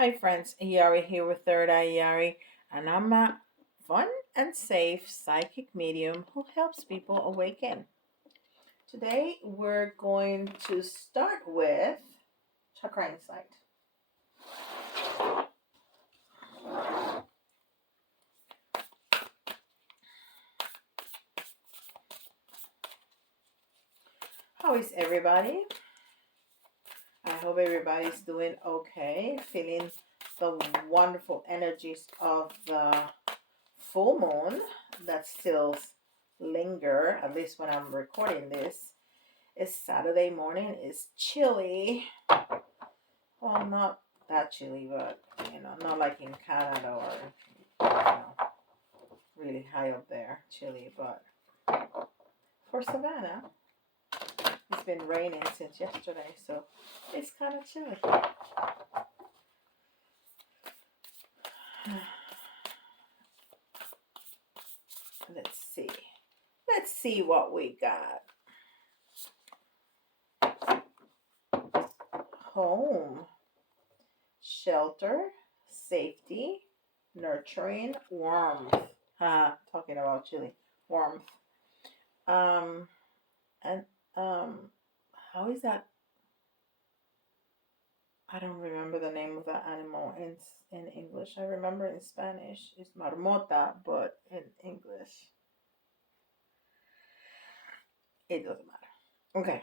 Hi friends, Yari here with Third Eye Yari, and I'm a fun and safe psychic medium who helps people awaken. Today we're going to start with Chakra Insight. How is everybody? I hope everybody's doing okay, feeling the wonderful energies of the full moon that still linger, at least when I'm recording this. It's Saturday morning. It's chilly. Well, not that chilly, but not like in Canada or really high up there, chilly. But for Savannah, it's been raining since yesterday, so it's kind of chilly. Let's see. Let's see what we got. Home, shelter, safety, nurturing, warmth. Talking about chilly, warmth. And how is that? I don't remember the name of that animal in English. I remember in Spanish it's marmota, but in English it doesn't matter. Okay,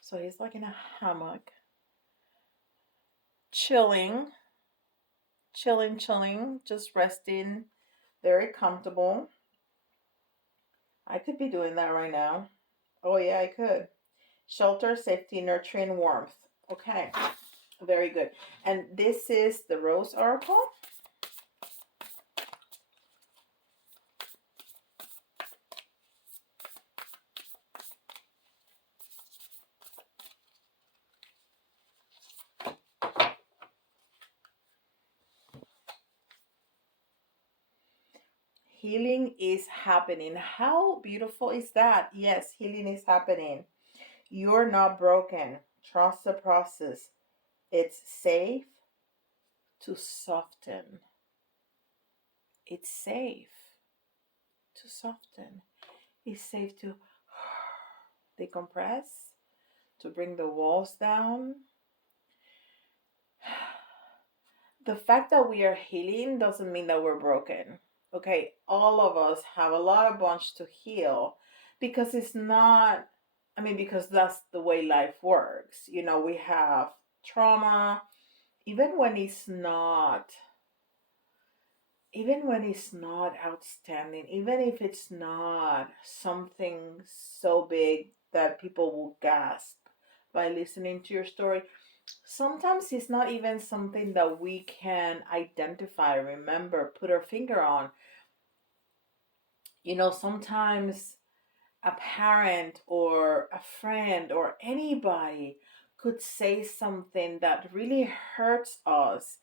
so he's like in a hammock, chilling, just resting, very comfortable. I could be doing that right now. Oh yeah, I could. Shelter, safety, nurturing, warmth. Okay, very good. And this is the Rose Oracle. Healing is happening. How beautiful is that? Yes, healing is happening. You're not broken. Trust the process. It's safe to soften. It's safe to soften. It's safe to decompress, to bring the walls down. The fact that we are healing doesn't mean that we're broken. Okay, all of us have a lot of bunch to heal because it's not, because that's the way life works. We have trauma, even when it's not, outstanding, even if it's not something so big that people will gasp by listening to your story. Sometimes it's not even something that we can identify, remember, put our finger on. Sometimes a parent or a friend or anybody could say something that really hurts us,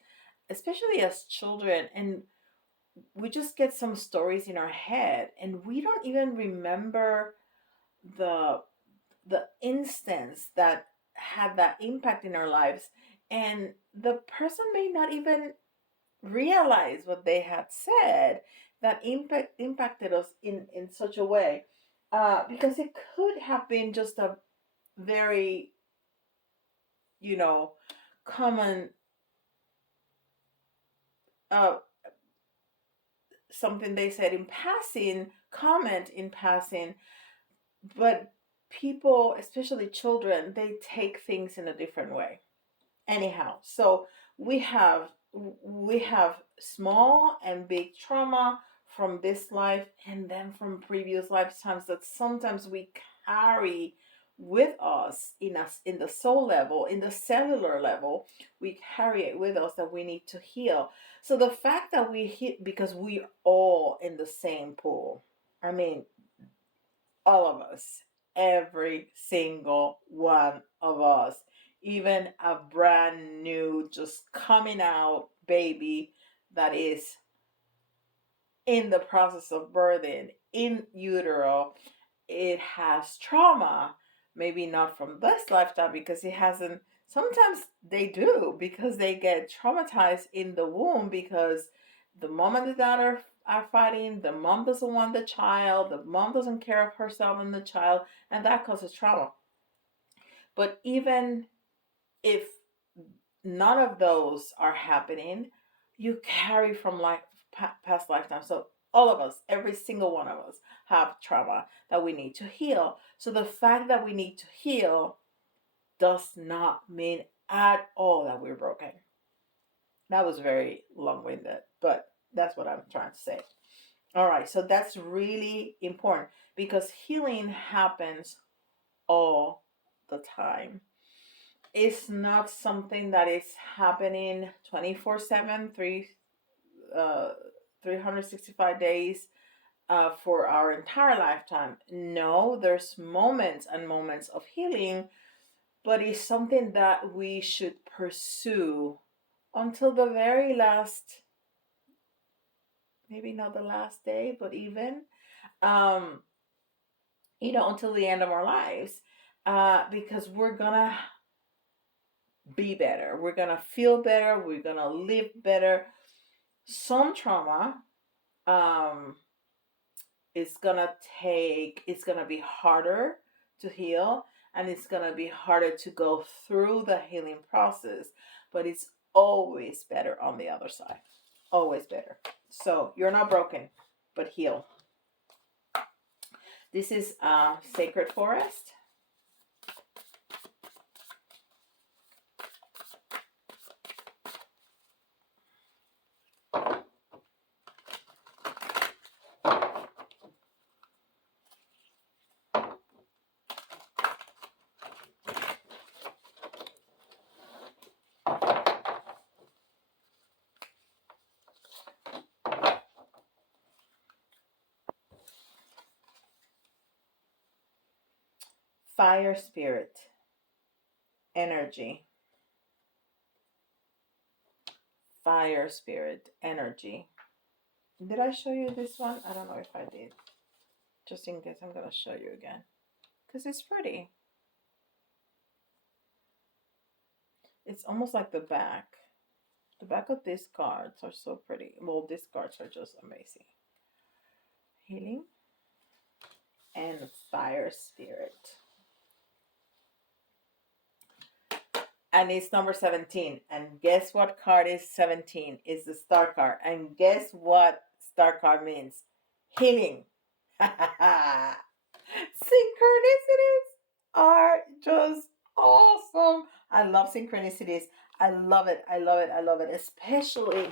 especially as children, and we just get some stories in our head and we don't even remember the instance that had that impact in our lives, and the person may not even realize what they had said that impacted us in such a way, because it could have been just a very common uh, something they said in passing, comment in passing, but people, especially children, they take things in a different way. Anyhow, so we have small and big trauma from this life and then from previous lifetimes that sometimes we carry with us in the soul level, in the cellular level. We carry it with us that we need to heal. So the fact that we hit, because we all in the same pool, I mean, all of us, every single one of us, even a brand new, just coming out baby that is in the process of birthing in utero, it has trauma. Maybe not from this lifetime because it hasn't Sometimes they do because they get traumatized in the womb because the mom and the dad are fighting, the mom doesn't want the child, the mom doesn't care of herself and the child, and that causes trauma. But even if none of those are happening, you carry from life past lifetime. So all of us, every single one of us, have trauma that we need to heal. So the fact that we need to heal does not mean at all that we're broken. That was very long-winded, but that's what I'm trying to say. All right, so that's really important because healing happens all the time. It's not something that is happening 24/7, 365 days for our entire lifetime. No, there's moments and moments of healing, but it's something that we should pursue until the very last, maybe not the last day, but even, um, until the end of our lives, because we're gonna be better. We're gonna feel better. We're gonna live better. Some trauma, um, it's gonna be harder to heal, and it's gonna be harder to go through the healing process, but it's always better on the other side. Always better. So you're not broken, but heal. This is Sacred Forest. Fire spirit, energy. Fire spirit, energy. Did I show you this one? I don't know if I did. Just in case, I'm going to show you again. Because it's pretty. It's almost like the back. The back of these cards are so pretty. Well, these cards are just amazing. Healing and fire spirit. And it's number 17. And guess what card is 17? It's the star card. And guess what star card means? Healing. Synchronicities are just awesome. I love synchronicities. I love it. I love it. I love it. Especially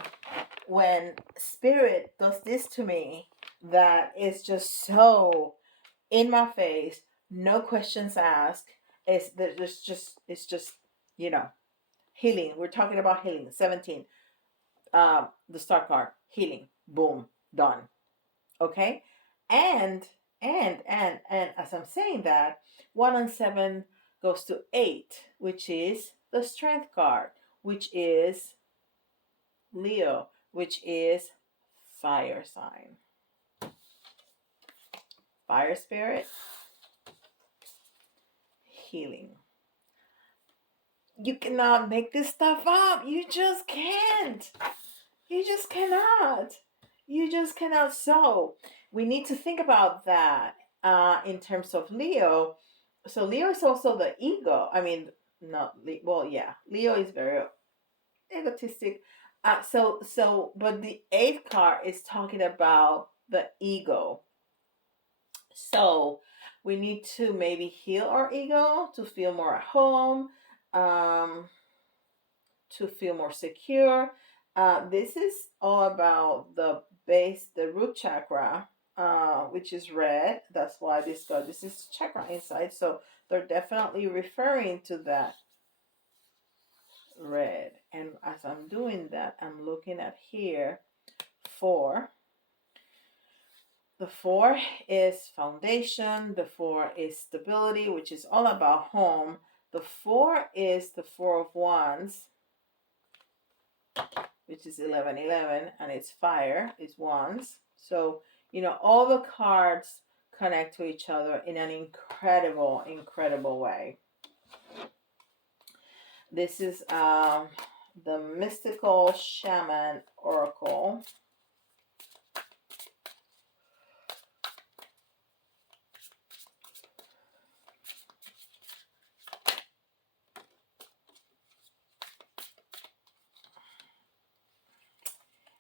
when spirit does this to me, that is just so in my face, no questions asked. It's just you know healing. We're talking about healing. 17, the star card, healing. Boom, done. Okay, and and as I'm saying that, 1 and 7 goes to 8, which is the strength card, which is Leo, which is fire sign. Fire spirit, healing. You cannot make this stuff up. You just can't. You just cannot. You just cannot. So we need to think about that in terms of Leo. So Leo is also the ego. I mean, not well, yeah. Leo is very egotistic. But the eighth card is talking about the ego. So we need to maybe heal our ego to feel more at home, um, to feel more secure. This is all about the base, the root chakra, which is red. That's why this is Chakra Insight. So they're definitely referring to that red. And as I'm doing that, I'm looking at here 4. The 4 is foundation. The 4 is stability, which is all about home. The 4 is the 4 of Wands, which is 1111, and it's fire, it's Wands. So, all the cards connect to each other in an incredible, incredible way. This is the Mystical Shaman Oracle.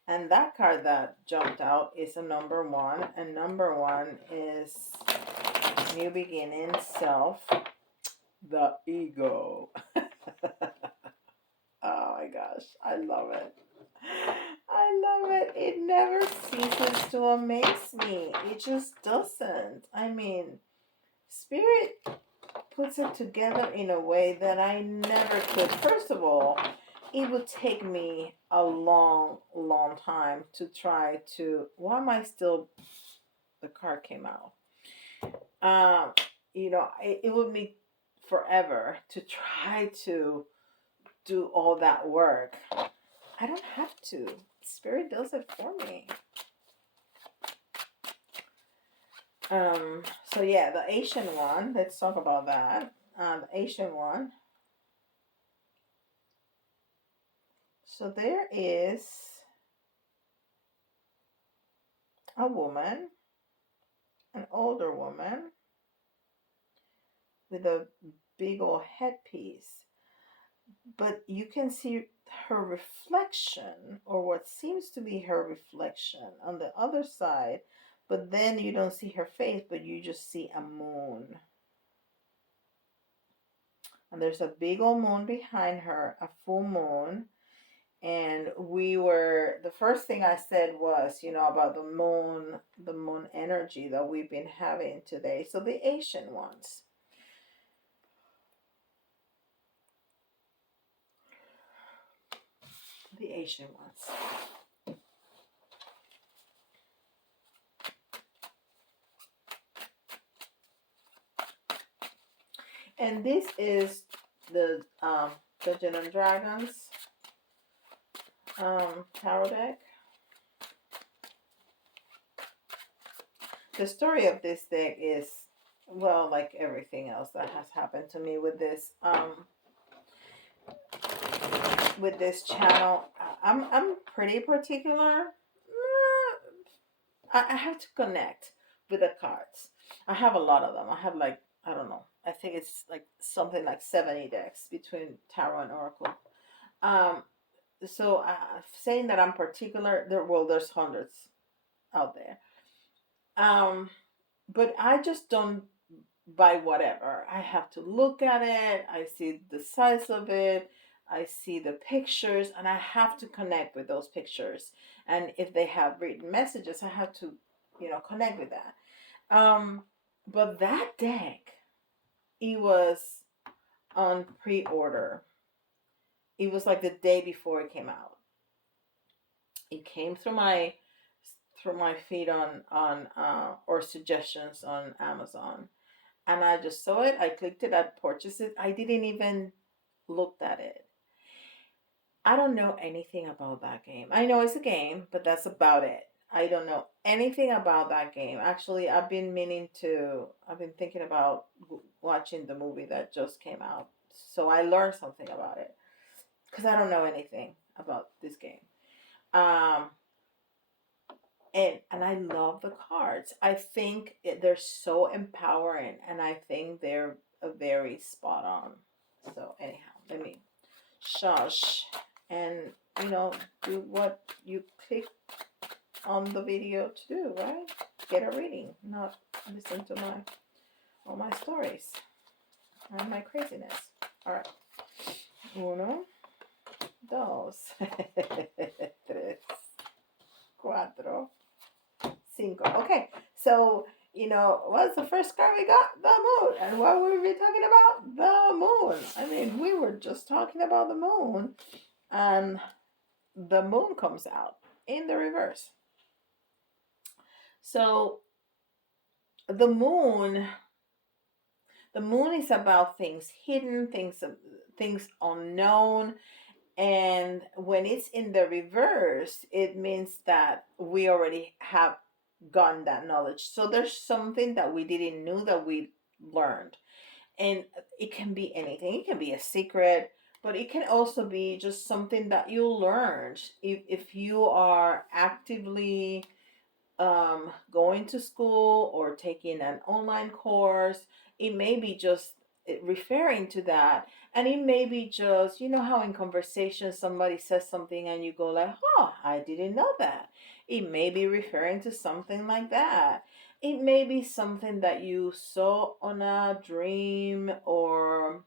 And that card that jumped out is a number 1. And number 1 is new beginning, self, the ego. Oh my gosh, I love it. I love it. It never ceases to amaze me. It just doesn't. I mean, Spirit puts it together in a way that I never could. First of all, it would take me a long, long time to try to. Why am I still? The card came out. Um, it would be forever to try to do all that work. I don't have to. Spirit does it for me. So yeah, the Asian one. Let's talk about that. The Asian one. So there is a woman, an older woman, with a big old headpiece. But you can see her reflection, or what seems to be her reflection, on the other side. But then you don't see her face, but you just see a moon. And there's a big old moon behind her, a full moon. And the first thing I said was, about the moon energy that we've been having today. So the Asian ones. The Asian ones. And this is the Dungeons and Dragons tarot deck. The story of this deck is, well, like everything else that has happened to me with this channel. I'm pretty particular. I have to connect with the cards. I have a lot of them. I have like, I don't know. I think it's like something like 70 decks between tarot and oracle. So saying that I'm particular, there's hundreds out there. But I just don't buy whatever. I have to look at it. I see the size of it. I see the pictures, and I have to connect with those pictures. And if they have written messages, I have to, connect with that. But that deck, it was on pre-order. It was like the day before it came out. It came through my feed on or suggestions on Amazon, and I just saw it. I clicked it. I purchased it. I didn't even look at it. I don't know anything about that game. I know it's a game, but that's about it. I don't know anything about that game. Actually, I've been thinking about watching the movie that just came out. So I learned something about it. Because I don't know anything about this game. Um, and I love the cards. I think they're so empowering, and I think they're very spot on. So anyhow, let me shush and do what you click on the video to do, right? Get a reading, not listen to all my stories and my craziness. All right. Uno, dos, tres, cuatro, cinco. Okay, so what's the first card we got? The moon. And what were we talking about? The moon. I mean, we were just talking about the moon, and the moon comes out in the reverse. So the moon is about things hidden, things unknown. And when it's in the reverse, it means that we already have gotten that knowledge. So there's something that we didn't know that we learned. And it can be anything. It can be a secret, but it can also be just something that you learned. If you are actively going to school or taking an online course, it may be just referring to that. And it may be just, you know, how in conversation somebody says something and you go like, huh, I didn't know that. It may be referring to something like that. It may be something that you saw on a dream, or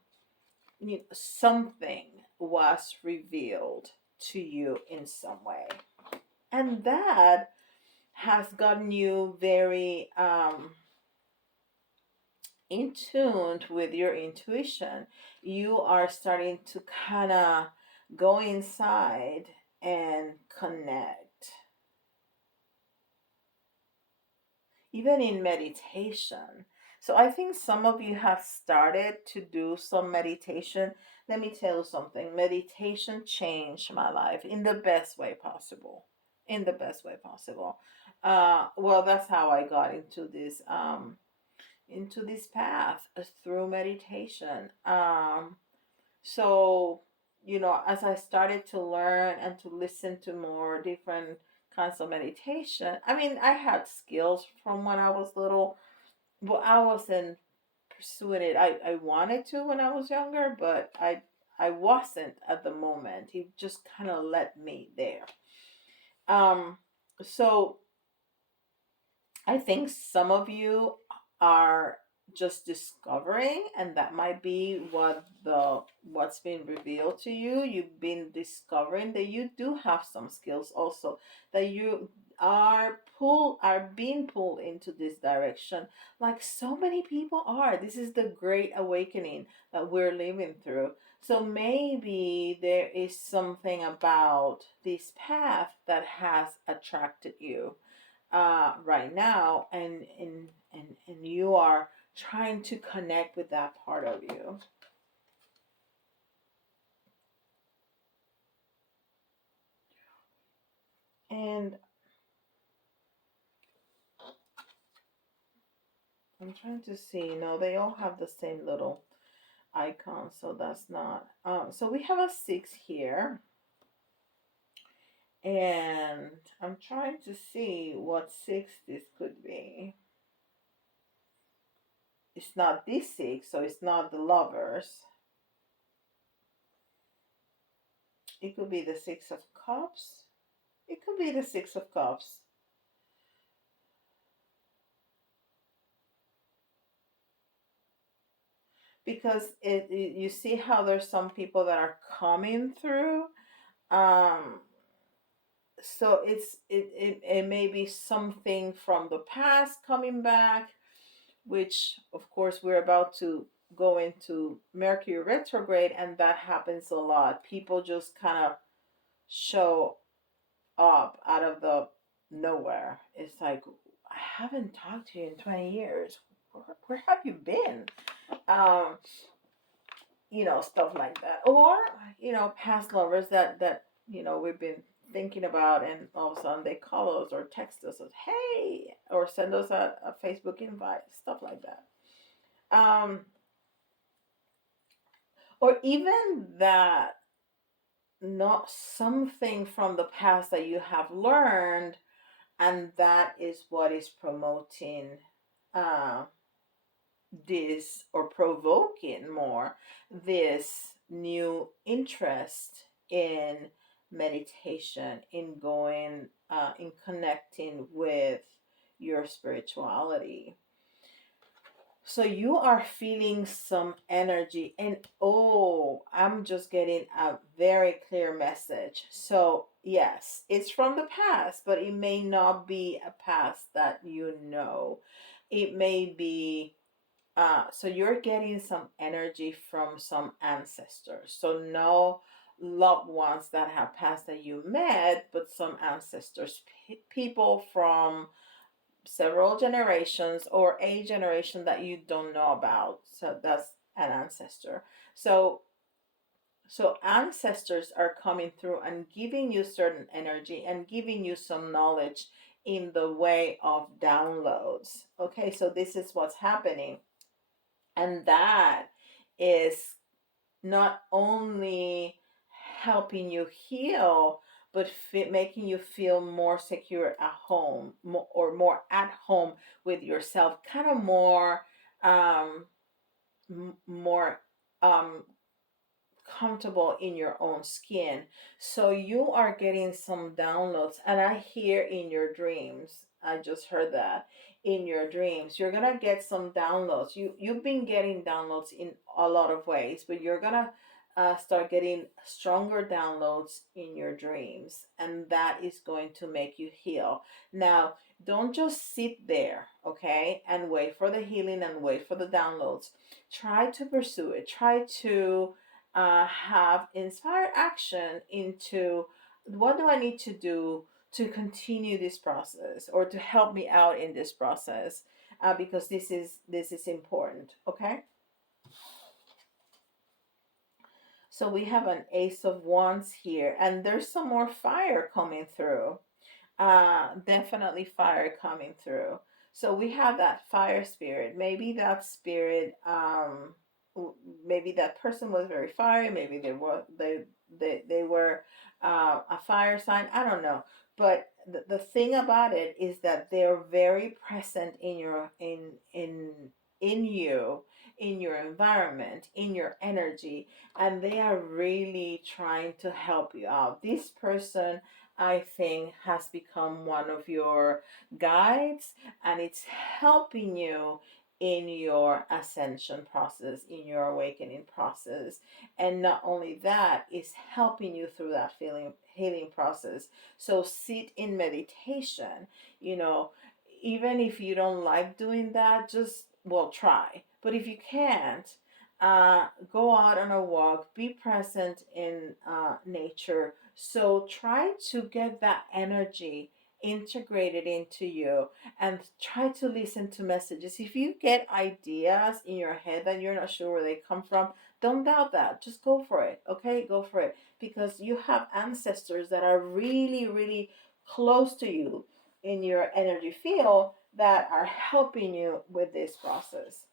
something was revealed to you in some way. And that has gotten you very in tune with your intuition. You are starting to kind of go inside and connect. Even in meditation. So I think some of you have started to do some meditation. Let me tell you something. Meditation changed my life in the best way possible. In the best way possible. Well, that's how I got into this path, through meditation. So, as I started to learn and to listen to more different kinds of meditation, I mean, I had skills from when I was little, but I wasn't pursuing it. I wanted to when I was younger, but I wasn't at the moment. He just kind of let me there. Um, so I think some of you are just discovering, and that might be what's been revealed to you. You've been discovering that you do have some skills also, that you are being pulled into this direction, like so many people are. This is the great awakening that we're living through. So maybe there is something about this path that has attracted you right now, and you are trying to connect with that part of you. And I'm trying to see. No, they all have the same little icon, so that's not. So we have a 6 here, and I'm trying to see what 6 this could be. It's not this 6, so it's not the lovers. It could be the 6 of cups. It could be the 6 of cups. Because you see how there's some people that are coming through. um so it may be something from the past coming back, which of course we're about to go into Mercury retrograde, and that happens a lot. People just kind of show up out of the nowhere. It's like, I haven't talked to you in 20 years. Where have you been? um Stuff like that. Or, past lovers that we've been thinking about, and all of a sudden they call us or text us, hey, or send us a Facebook invite, stuff like that. Um, or even that, not something from the past that you have learned, and that is what is promoting uh, this, or provoking more, this new interest in meditation, in going, in connecting with your spirituality. So you are feeling some energy, and oh, I'm just getting a very clear message. So yes, it's from the past, but it may not be a past that you know. It may be, so you're getting some energy from some ancestors. So no loved ones that have passed that you met, but some ancestors, people from several generations, or a generation that you don't know about. So that's an ancestor. So ancestors are coming through and giving you certain energy and giving you some knowledge in the way of downloads. Okay, so this is what's happening. And that is not only helping you heal, but making you feel more secure at home, or more at home with yourself, kind of more, um, more um, comfortable in your own skin. So you are getting some downloads, and I hear in your dreams. I just heard that in your dreams you're gonna get some downloads. You've been getting downloads in a lot of ways, but you're gonna start getting stronger downloads in your dreams, and that is going to make you heal. Now, don't just sit there, okay, and wait for the healing and wait for the downloads. Try to pursue it. Try to have inspired action into what do I need to do to continue this process, or to help me out in this process, because this is important. Okay, so we have an Ace of Wands here, and there's some more fire coming through. Definitely fire coming through. So we have that fire spirit. Maybe that spirit, maybe that person was very fiery. Maybe they were a fire sign. I don't know. But the thing about it is that they're very present in your in you, in your environment, in your energy, and they are really trying to help you out. This person, I think, has become one of your guides, and it's helping you in your ascension process, in your awakening process. And not only that, it's helping you through that feeling healing process. So sit in meditation, you know, even if you don't like doing that, just, well, try. But if you can't, go out on a walk, be present in nature. So try to get that energy integrated into you, and try to listen to messages. If you get ideas in your head that you're not sure where they come from, don't doubt that. Just go for it. Okay, go for it, because you have ancestors that are really, really close to you in your energy field that are helping you with this process.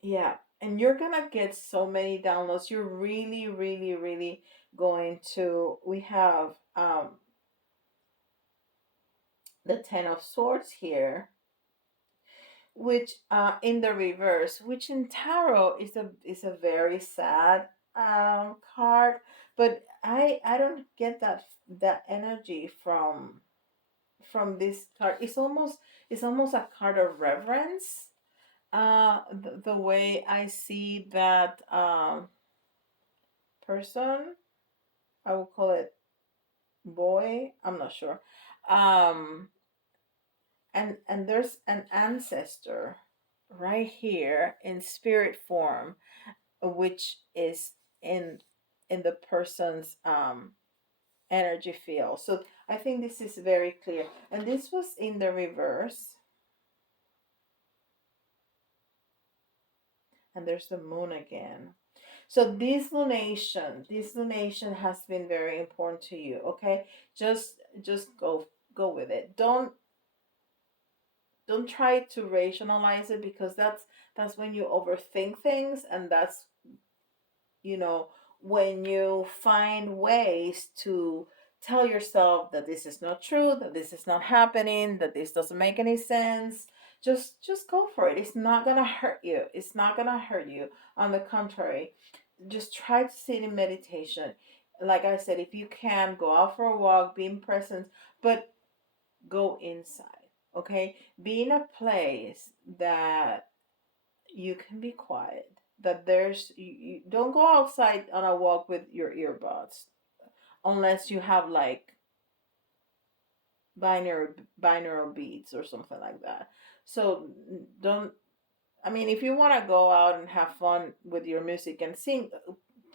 Yeah, and you're gonna get so many downloads. You're really, really, really going to. We have the Ten of Swords here, which in the reverse, which in tarot is a very sad card, but I don't get that energy from this card. It's almost a card of reverence. The way I see that person, I will call it boy. I'm not sure. Um, and there's an ancestor right here in spirit form, which is in in the person's energy field. So I think this is very clear. And this was in the reverse. And there's the moon again. So this lunation has been very important to you. Okay, just go with it. Don't try to rationalize it, because that's when you overthink things, and that's, you know, when you find ways to tell yourself that this is not true, that this is not happening, that this doesn't make any sense. Just go for it. It's not gonna hurt you. It's not gonna hurt you. On the contrary, just try to sit in meditation. Like I said, if you can, go out for a walk, be in presence, but go inside. Okay, be in a place that you can be quiet, that you don't go outside on a walk with your earbuds, unless you have like binary binaural beats or something like that. So don't, I mean, if you want to go out and have fun with your music and sing,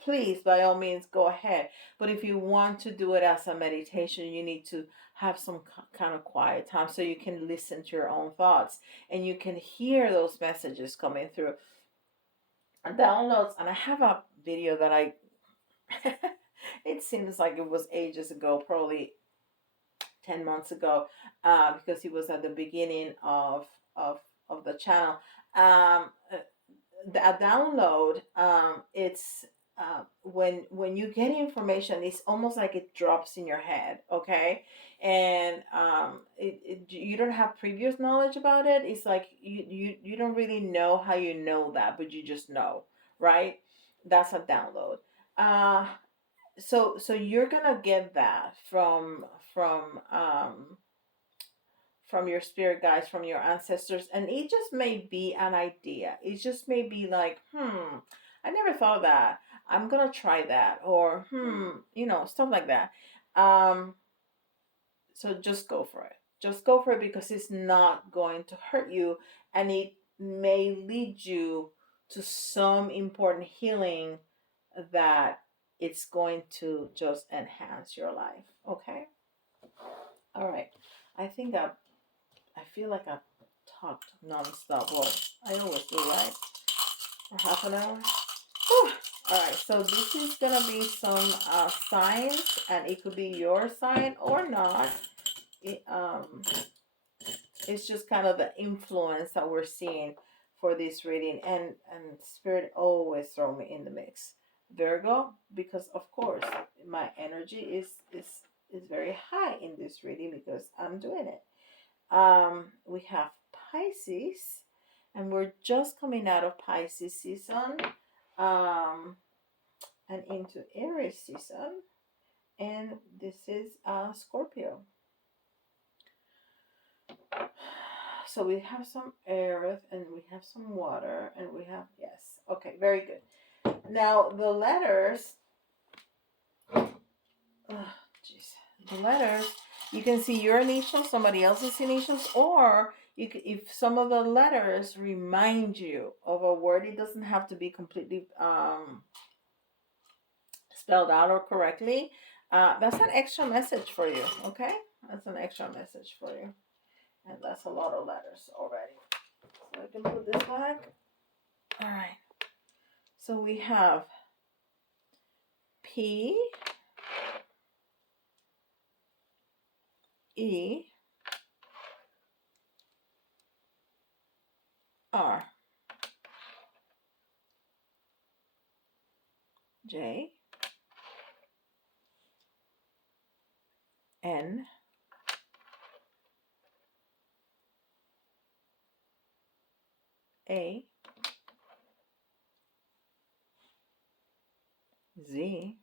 please, by all means, go ahead. But if you want to do it as a meditation, you need to have some kind of quiet time, so you can listen to your own thoughts, and you can hear those messages coming through, downloads. And I have a video that I it seems like it was ages ago, probably 10 months ago, because it was at the beginning of of the channel. a download, it's when you get information, it's almost like it drops in your head, okay? And you don't have previous knowledge about it. It's like you don't really know how you know that, but you just know, right? That's a download. uh so you're gonna get that from from your spirit guides, from your ancestors, and it just may be an idea. It just may be like, I never thought of that. I'm gonna try that, or stuff like that. Um, so just go for it. Just go for it because it's not going to hurt you, and it may lead you to some important healing that it's going to just enhance your life. Okay. All right. I think I feel like I've talked nonstop. Well, I always do, right? For half an hour. Whew. All right, so this is gonna be some signs, and it could be your sign or not. It, it's just kind of the influence that we're seeing for this reading, and spirit always throw me in the mix. Virgo, because of course my energy is very high in this reading because I'm doing it. We have Pisces, and we're just coming out of Pisces season, um, and into Aries season, and this is Scorpio. So we have some earth, and we have some water, and we have, yes, okay, very good. Now the letters, jeez, the letters, you can see your initials, somebody else's initials, or if some of the letters remind you of a word, it doesn't have to be completely spelled out or correctly. That's an extra message for you, okay? That's an extra message for you. And that's a lot of letters already. So I can put this back. All right. So we have P, E, R, J, N, A, Z,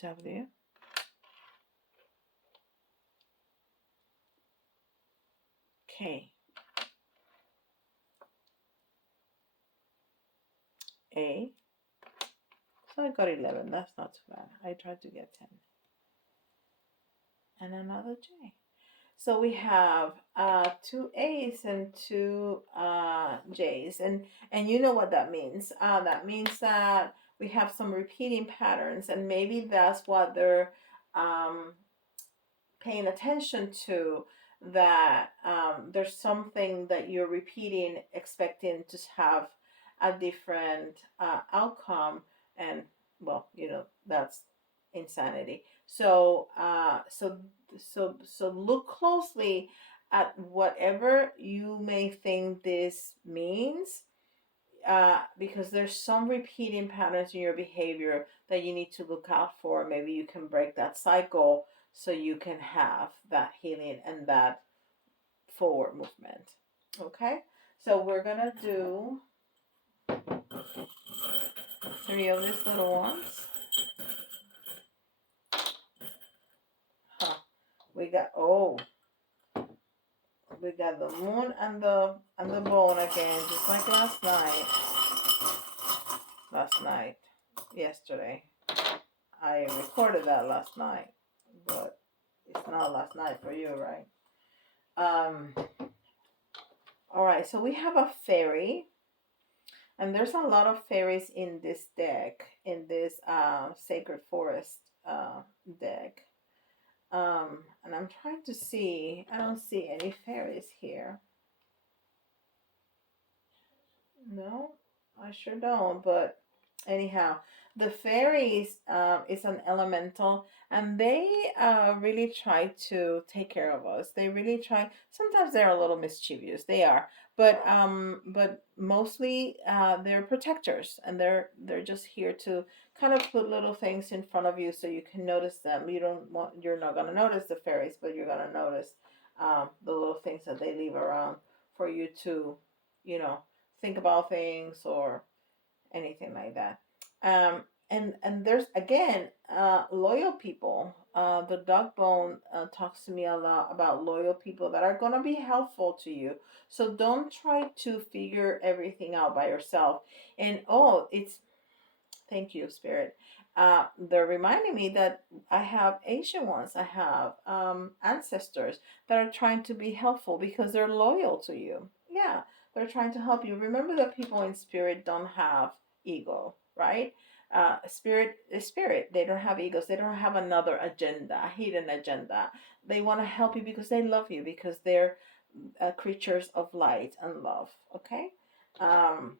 W, K, A. So I got 11. That's not too bad. I tried to get 10. And another J. So we have two A's and two J's, and you know what that means. That means that we have some repeating patterns, and maybe that's what they're um, paying attention to. That there's something that you're repeating, expecting to have a different outcome, and well, that's insanity. So look closely at whatever you may think this means, because there's some repeating patterns in your behavior that you need to look out for. Maybe you can break that cycle so you can have that healing and that forward movement. Okay, so we're gonna do three of these little ones. Huh. We got the moon and the bone again, just like last night. Yesterday. I recorded that last night, but it's not last night for you, right? Um. All right, so we have a fairy, and there's a lot of fairies in this deck, in this Sacred Forest deck. And I'm trying to see, I don't see any fairies here. No, I sure don't, but Anyhow, the fairies is an elemental, and they really try to take care of us. They really try. Sometimes they're a little mischievous. They are, but mostly they're protectors, and they're just here to kind of put little things in front of you so you can notice them. You're not gonna notice the fairies, but you're gonna notice the little things that they leave around for you to, you know, think about things or anything like that. And there's again loyal people. The dog bone talks to me a lot about loyal people that are gonna be helpful to you. So don't try to figure everything out by yourself. And oh, it's thank you, Spirit. They're reminding me that I have Asian ones. I have ancestors that are trying to be helpful because they're loyal to you. Yeah, they're trying to help you. Remember that people in spirit don't have ego, right? Spirit is spirit. They don't have egos. They don't have another agenda, a hidden agenda. They want to help you because they love you, because they're creatures of light and love. Okay. Um,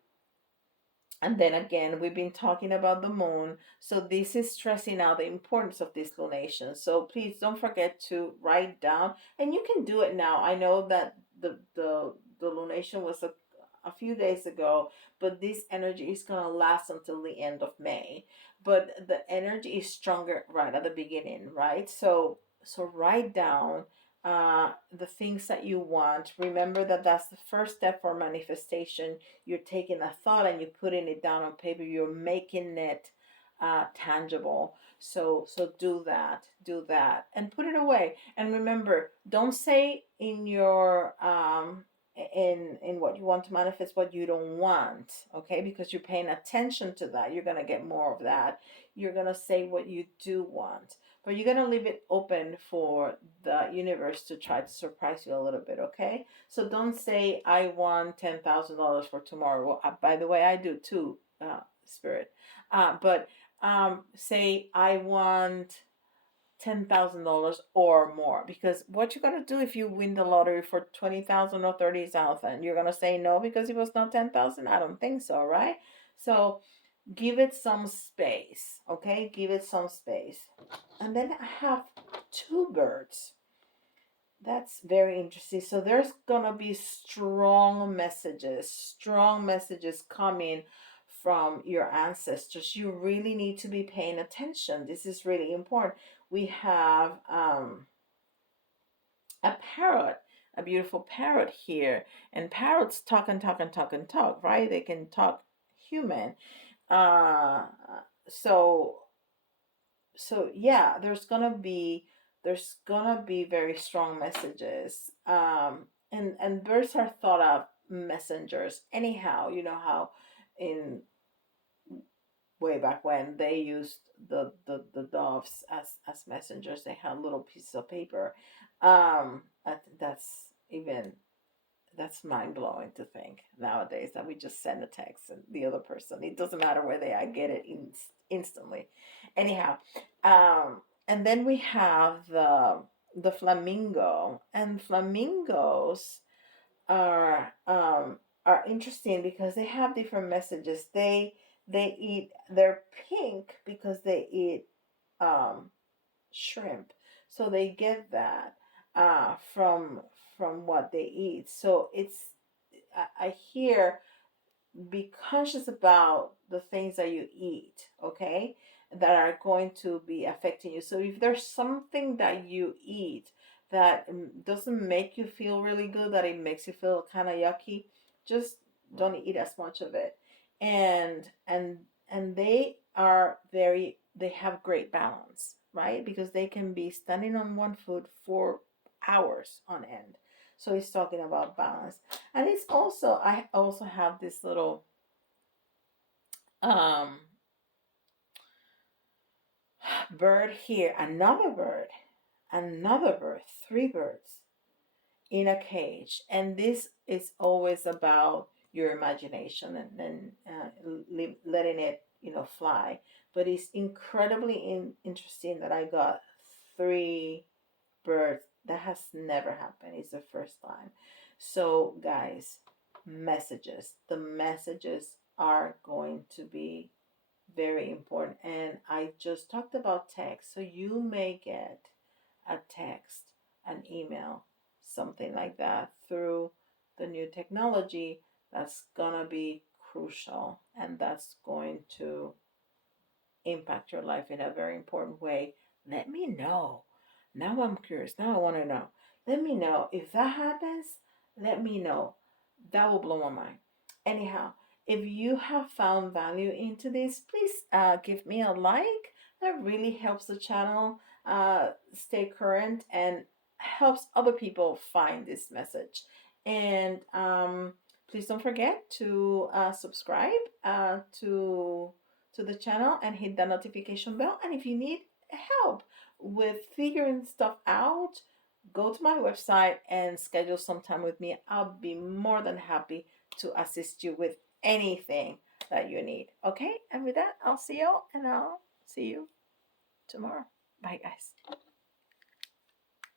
and then again, we've been talking about the moon. So this is stressing out the importance of this lunation. So please don't forget to write down, and you can do it now. I know that the lunation was a few days ago, but this energy is gonna last until the end of May. But the energy is stronger right at the beginning, right? So write down the things that you want. Remember that that's the first step for manifestation. You're taking a thought and you're putting it down on paper. You're making it tangible. So do that, and put it away. And remember, don't say in your in what you want to manifest what you don't want, okay? Because you're paying attention to that. You're gonna get more of that. You're gonna say what you do want, but you're gonna leave it open for the universe to try to surprise you a little bit, okay? So don't say I want $10,000 for tomorrow. Well, by the way, I do too, Spirit. But say I want $10,000 or more, because what you're gonna do if you win the lottery for 20,000 or 30,000? You're gonna say no because it was not 10,000? I don't think so, right? So give it some space, okay? Give it some space. And then I have two birds. That's very interesting. So there's gonna be strong messages coming from your ancestors. You really need to be paying attention. This is really important. We have a parrot, a beautiful parrot here, and parrots talk and talk and talk and talk, right? They can talk human. Uh, so so yeah, there's gonna be very strong messages. And birds are thought of messengers. Anyhow, you know how in way back when they used the doves as messengers. They had little pieces of paper. That's even that's mind blowing to think nowadays that we just send a text and the other person, it doesn't matter where they are, get it instantly. Anyhow, and then we have the flamingo, and flamingos are interesting because they have different messages. They eat. They're pink because they eat um shrimp. So they get that from what they eat. So I hear be conscious about the things that you eat, okay? That are going to be affecting you. So if there's something that you eat that doesn't make you feel really good, that it makes you feel kind of yucky, just don't eat as much of it. And they have great balance, right? Because they can be standing on one foot for hours on end. So he's talking about balance. And I also have this little um bird here, another bird, three birds in a cage. And this is always about your imagination and then letting it, fly. But it's incredibly interesting that I got three birth. That has never happened. It's the first time. So, guys, the messages are going to be Very important. And I just talked about text. So you may get a text, an email, something like that through the new technology that's gonna be crucial and that's going to impact your life in a very important way. Let me know. Now I'm curious. Now I want to know. Let me know. If that happens, let me know. That will blow my mind. Anyhow, if you have found value into this, please give me a like. That really helps the channel stay current and helps other people find this message. And please don't forget to subscribe to the channel and hit the notification bell. And if you need help with figuring stuff out, go to my website and schedule some time with me. I'll be more than happy to assist you with anything that you need. Okay? And with that, I'll see you and I'll see you tomorrow. Bye, guys.